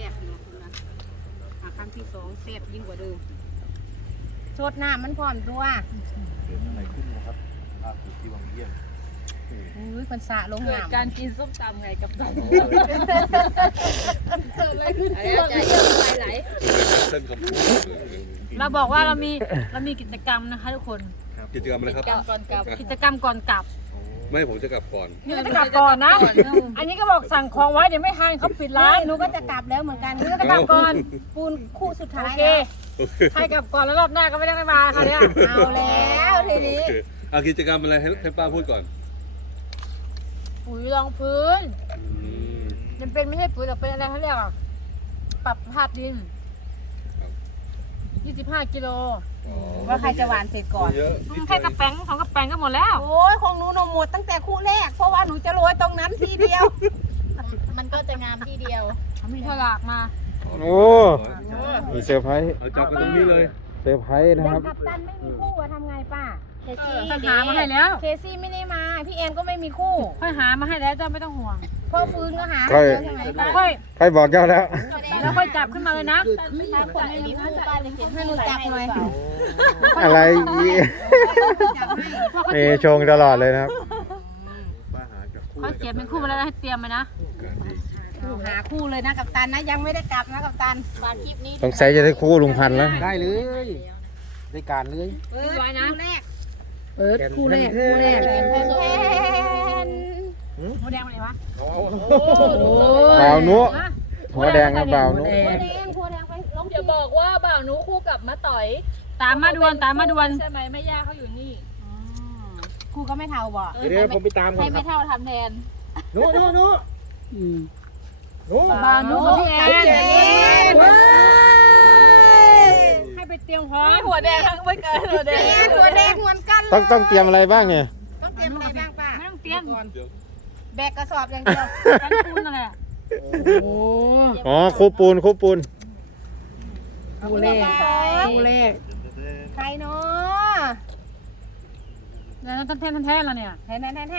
ซ่บเนาะคุณนะหาครั้งที่สองแซ่บยิ่งกว่าเดิมสดน้ำมันพร้อมตัวเกิดอะไรขึ้นนะครับภาพที่วังเยี่ยมอุ้ยคนสะลงเกิดน้ำการกินส้มตำไงกับตำแล้วใจเย็นไปไหลเส้นคำพูดเราบอกว่าเรามีเรามีกิจกรรมนะคะทุกคน กิจกรรมอะไรครับกก่อนกลับกิจกรรมก่อนกลับ ไม่ผมจะกลับก่อนนี่ก็จะกลับก่อนนะ อันนี้ก็บอกสั่งของไว้เดี๋ยวไม่ทันเขาปิดร้าร้านนหนูก็จะกลับแล้วเหมือนกันนี่ก็จะกลับก่อนปูนคู่สุดท้าโอยเคแล้วใครกลับก่อนแล้วรอบหน้าก็ไม่ได้มาค่ะเนี่ยเอาแล้วทีนี้โอเคเอากิจกรรมอะไรให้ให้ป้าพูดก่อนปุ๋ยรองพื้นอืมมันเป็นไม่ใช่ปุ๋ยแต่เป็นอะไรเขาเรียกอะปรับสภาพดิน 25 กิโลอ๋อ ว่าใครจะหวานเสร็จก่อน เยอะอืมแค่กระแป้งของกระแป้งก็หมดแล้ว โอ้ยของหนูนมหมดตั้งแต่คู่แรก เพราะว่าหนูจะโรยตรงนั้นทีเดียว มันก็จะงามที่เดียว มีฉลากมา โอ้มีเซอร์ไพรส์เอาจับกันตรงนี้เลยเซอร์ไพรส์นะแล้ควรับ กัปตันไม่มีคู่อะทำไงป้าเคซี่ค่อยหามาให้แล้ว เคซี่ไม่ได้มา พี่แอมก็ไม่มีคู่ ค่อยหามาให้แล้วเจ้าไม่ต้องห่วงพ่อฟื้นก็หาค่อย แล้วใช่ไหมป้าค่อยใครบอกเจ้าแล้ว แล้วค่อยจับขึ้นมาเลยนะถ้าคนไม่มีคู่ป้าจะเขียนให้หนูจับหน่อยอะไรอีกเอชงตลอดเลยนะครับป้าหากับคู่ค่อยเก็บเป็นคู่มาแล้วให้เตรียมไปนะหนูหาคู่เลยนะกัปตันนะยังไม่ได้กลับนะกัปตันฝากคลิปนี้ต้องใส่จะได้คู่ลุงพันธุ์แล้วได้เลยได้การเลยเปิดไว้นะคู่แรกเปิดคู่แรกคู่แรกแทนหมูแดงมาเลยวะบ่าวนุฮะ หัวแดงนะบ่าวนุคู่แดงคู่แดงไปลงอย่าบอกว่าบ่าวหนูคู่กับมะต่อยตามมาดวนตามมาดวนใช่ไหมแม่ย่าเขาอยู่นี่คู่ก็ไม่เท่าบ่เดี๋ยวผมไปตามก่อให้นคไม่รับเท่าทำแทนโน้โน้โน้อืมโน้บาวนุกับพี่แอนพี่แอนเว้ยให้ไปเตรียมพร้อมหัวแดงทั้งไม่เกินหัวแดพี่งแอนตัวแดงเหมือนกันเลยต้องต้องเตรียมอะไรบ้างเนี่ยต้องเตรียมอะไรบ้างป้าไม่ต้องเตรียมแบกกระสอบอย่างเดียวกันคูนนั่นแหละ โอ้อ๋อคู่ปูนคู่ปูนคู่แรกคู่แรกใครเนาะเดี๋ยวต้นแทนต้นแทนแล้วเนี่ยแทนแทนแทนแท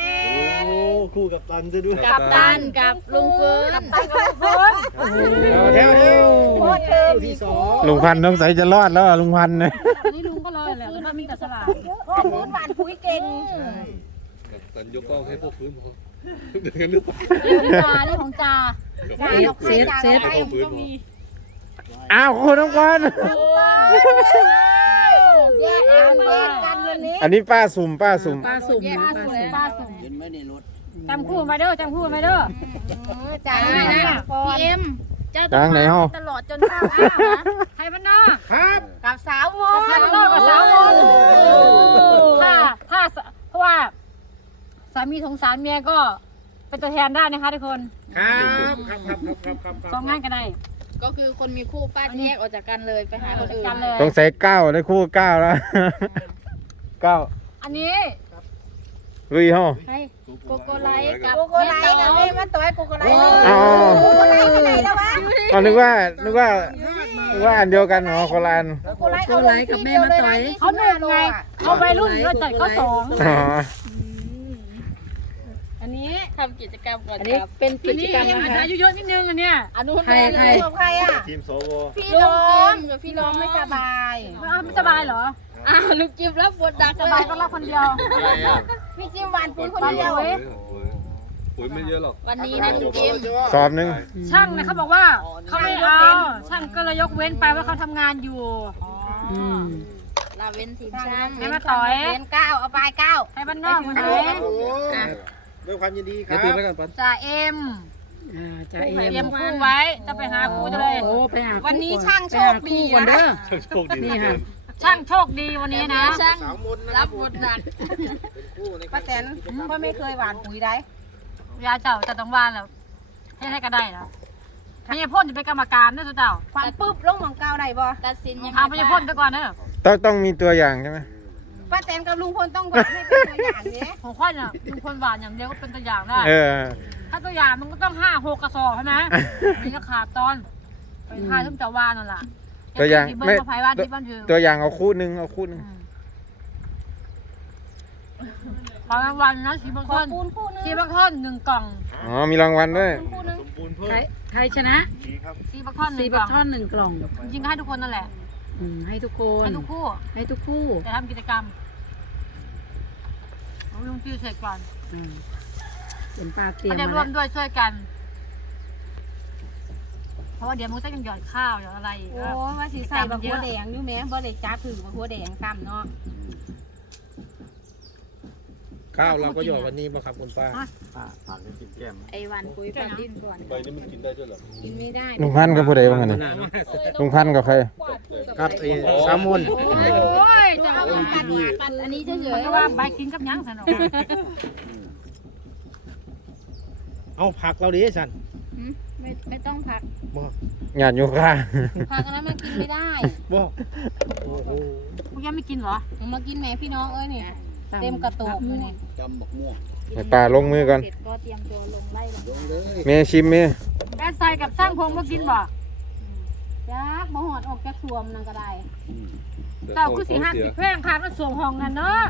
โอ้นคู่กับตันซะด้วยกับตันกับลุงฟื้นไปกับเฟิร์นเอาเดี๋ยวเดี๋ยวโคตรเธอคู่ที่สองลุงพันธุ์ต้องใส่จะรอดแล้วอะลุงพันธุ์เนี่ยอันนี้ลุงก็รอแหละถ้ามีแต่สลากพ่อเฟิร์นหวานปุ๋ยเก่งกับตันยกกล้องให้พวกพื้นพอ เดินกันหรือเปล่านี่ของจ่านี่ของจ่าจ่ายกับใครจ่ายกับใครให้พวกพื้นพออ้าวคุณน้องพันธุ์แยกกันแยกกันวันนี้อันนี้ป้าสุ่มป้าสุ่มปลาสุ่มป้าปลาสุ่มสุ่มป้าสุ่มเห็นไหมในรถจำคู่มาเด้อจำคู่มาเด้อจ่ายได้ให้นะนะก่อนพี่เอ็มเจ้าทางไหนเฮาตลอดจนข้าวอ้าวนะใครบ้านนอกครับกับสาวม ใคร น บ้านนอกกับสาวมนถ้าถ้าเพราะว่า สา มีสงสารเมียก็เป็นตัวแทนได้นะคะทุกคนครับครับครับครับครับครับสองงานก็ได้ก็คือคนมีคู่ป้าจะแยกออกจากกันเลยไปหาคนอื่นกันเลยต้องใส่เก้าได้คู่เก้าแล้วเก้าอันนี้ลุยเฮาให้โกโกไลท์กับโกโกไลท์กับแม่มาต่อยโกโกไลท์เอาโกโกไลท์ไปไหนแล้ววะอ๋อนึกว่านึกว่านึกว่าอันเดียวกันเหรอคนละอันโกโกไลท์เอาลงที่เดียวเลยนะเขาหนึ่งไงเขาวัยรุ่นเราจัดเขาสอง อ๋ออันนี้ทำกิจกรรมก่อนอันนี้ครับเป็นอักินจนี้กรรมอานะจจะคะอายุเยอะนิดนึงอันเนี้ยอนุใครใครของใครอะ ทีมสวพี่ลุล้งอจิมมกับพี่พี่ล้ล้ออมมไม่ไม่สสบายบาย อ้าวไม่สบายเหรออ้าวลุงจิมรับบทดักสบายก็รับคนเดียว อะไรอะพี่จิ้มหวานปุ๋ยคนเดียวเว้ยปุ๋ยไม่เยอะหรอกวันนี้นะลุงจิมสอบหนึ่งช่างเนี่ยเขาบอกว่าเขาไม่เอาช่างก็เลยยกเว้นไปว่าเขาทำงานอยู่ อืมลาเว้นทีมช่างให้มาต่อยเรียนเก้าเอาไปเก้าให้บ้านนอกคนไหน ด้วยความยินดีคเดี๋รัยวบตีไว้กันปันจ่าเอ็มอ่าจ่าเตเอ็รียมมคู่ไว้จะไปหาคู่จะเลย โอ้ไปหาวันนี้ช่างโชคดีก่อนนะเด้อ โชคดีนี่เหลือค่ะเกินช่างโชคดีวันนี้นะ ช่างสาวมนนะครัรับบบทหนักเป็นคู่ในป้าแตนพ่อไม่เคยหวานปุ๋ยได้ยาเจ้าจะต้องวานแล้วให้ให้ก็ได้แล้วพญาพ่นจะเป็นกรรมการด้วยเจ้าความปึ๊บลงของเก้าได้บ่ตัดสินยังไงทางพญาพ่นซะก่อนเนอะต้องต้องมีตัวอย่างใช่ไหม ป้าแตนกับลุงพลต้องหวานให้เป็นตัวอย่างนี้ของข้อยน่ะลุงพลหวานอย่างเดียวก็เป็นตัวอย่างได้ เออ ถ้าตัวอย่างมันก็ต้องห้าหกกระสอบใช่ไหมมันจะขาดตอนไปทายทุ่มจะวานนั่นแหละตัวอย่างที่เบิ้ไม่ลไผ่บ้านที่บ้านถือตัวอย่างเอาคู่หนึ่งเอาคู่หนึ่งของรางวัลนะสีบางขคอนปูนคู่นึงสีบางคนหนึ่งกล่องอ๋อมีรางวัลด้วยคู่นึงสมบูรณ์พิ่มใครใครชนะดีครับซีบักท่อนหนึ่สี่งกบัล่กองท่อนหนึ่งกล่องจริงๆก็ให้ทุกคนนั่นแหละอืมให้ทุกคนให้ทุกคู่ ให้ทุกคู่จะทำกิจกรรมเอา ลุงจื้อเสร็จก่อนอืมเป็นปลาเตรียก็มจะมาร่วมแล้วด้วยช่วยกัน เพราะว่าเดี๋ยวมันก็ยังหยอดข้าวหยอดอะไรอีกโอ้ก็ยว่าสิใส่บักหัวแดงอยู่แม่บ่ได้จ้าถือบักหัวแดงซ้ำเนาะ ข้าวเราก็หยอดวันนี้ป่ะครับคุณป้าฝากให้กินแก้มไอวันคุยปันดิ้นก่อนใบนี้มันกินได้ด้วยเหรอกินไม่ได้ลุงพันธุ์กับผู้ใดบ้างเนี่ยลุงพันธุ์กับใครครับไอ้แซลมอนโอ้ยจะเอามากันอันนี้เฉยเพราะว่าใบกินกับหยังสนุกเอาผักเราดิสันๆหืมไม่ไม่ต้องพักงานอยู่ค่ะผักอันนั้นมันกินไม่ได้บอกโอ้โหพวกยังไม่กินเหรอมึงมากินแม่พี่น้องเอ้ยนี่ เต็มกระตุกอยู่นี่จำบักม่วงให้ป้าลงมือก่อนเสร็จก็เตรียมตัวลงไล่ลงมาเลยเมย์ชิมเมย์แอดใส่กับสร้างพงมากินบ่จักบ่หอดออกจากสวมนั่นก็ได้เต่าคือสีห้าสิบแพงค่ะก็ส่งห้องกันเนาะ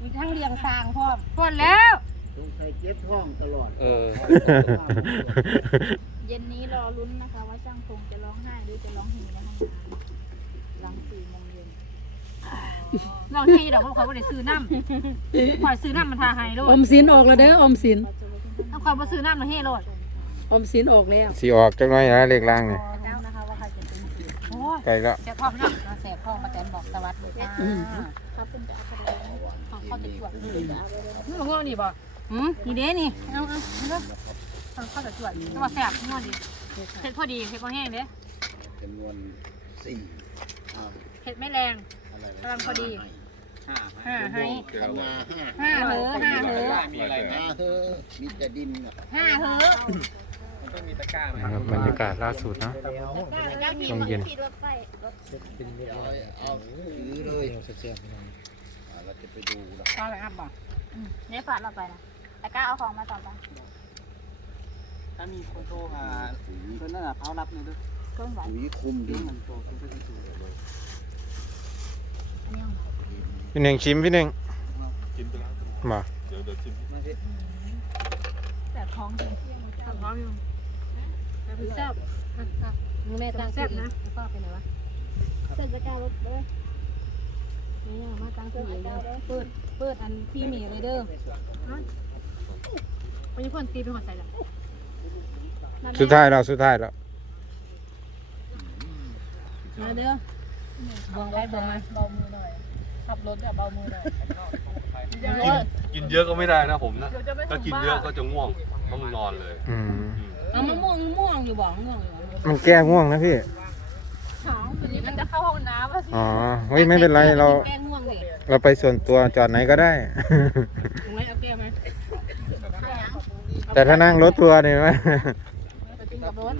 มีทั้งเลี้ยงสร้างพร้อมพอแล้วต้องใส่เก็บท้องตลอดเออเย็นนี้รอลุ้นนะคะ ว่าช่างคงจะร้องไห้หรือจะร้องไห้ในห้องน้ำหลังสี่โมงเย็น เราให้ดอกเขาไม่ได้ซื้อน้ำคอยซื้อน้ำมันทาให้โลอดมสินออกแล้วเด้ออมสินต้องคอยมาซื้อน้ำมาให้โลดอมสินออกแล้วสีออกจังน้อยนะเลขล่างเนี่ยเจ้านะคะว่าใครจะเป็นสีโอ้ไกลแล้วเสียพ่อพี่น้องมาแสบพ่อมาแตนบอกสวัสดีค่ะครับเป็นจะเอาไปเลยเขาจะจวดจะเอาไปเลยนี่มันง่วงนี่บ่หืมนี่เด้นี่เอาเอาเขาจะจวดแต่ว่าแซ่บง่วงดีเผ็ดพอดีเผ็ดพอแห้งเด้จำนวนสี่อ้าวเผ็ดไม่แรงอะไรนะ กำลังพอดีห้าห้าให้แก้วมาห้าห้าเหอห้าเหอมีอะไรห้าเฮ้อมีแต่ดินอะห้าเหอมันต้องมีตะกร้าไหมนะครับบรรยากาศล่าสุดเนาะช่วงเย็นขี่รถไปรถเอาเอาถือเลยเสียบๆอ่าเราจะไปดูนะปลาอะไรอับบ่เนี่ยฝาดเราไปนะแต่กล้าเอาของมาต่อไปถ้ามีคนโทรหาเพื่อนนั่นน่ะเขารับเลยด้วยเครื่องหวานปุ๋ยคุมดิน พี่หนึ่งชิมพี่หนึ่งกินไปแล้วมาเดี๋ยวเดี๋ยวชิมแต่ท้องจริงท้องอยู่แต่เป็นแซ่บมึงแม่ตั้งชื่อนะพ่อไปไหนวะเสร็จะกล้ารถเลยนี่มาตั้งชื่อเด้อเปิดเปิดอันพี่เมียเลยเด้อวันนี้คนตีเป็นคนใส่ละสุดท้ายแล้วสุดท้ายแล้วมาเด้อบอกไปบอกมาเบามือหน่อย ขับรถอย่าเบามือหน่อยกินกินเยอะก็ไม่ได้นะผมนะถ้ากินเยอะก็จะง่วงต้องนอนเลยอืมอืมเอามะม่วงม่วงอยู่บ่ม่วงอยู่บ่มันแก้ง่วงนะพี่ วันนี้มันจะเข้าห้องน้ำอะสิอ๋อเฮ้ยไม่เป็นไรเราแก้ง่วงดิเราไปส่วนตัวจอดไหนก็ได้ถุงไว้เอาแก้วไหมแต่ถ้านั่งรถทัวร์เนี่ยไหมไปกินกับรถ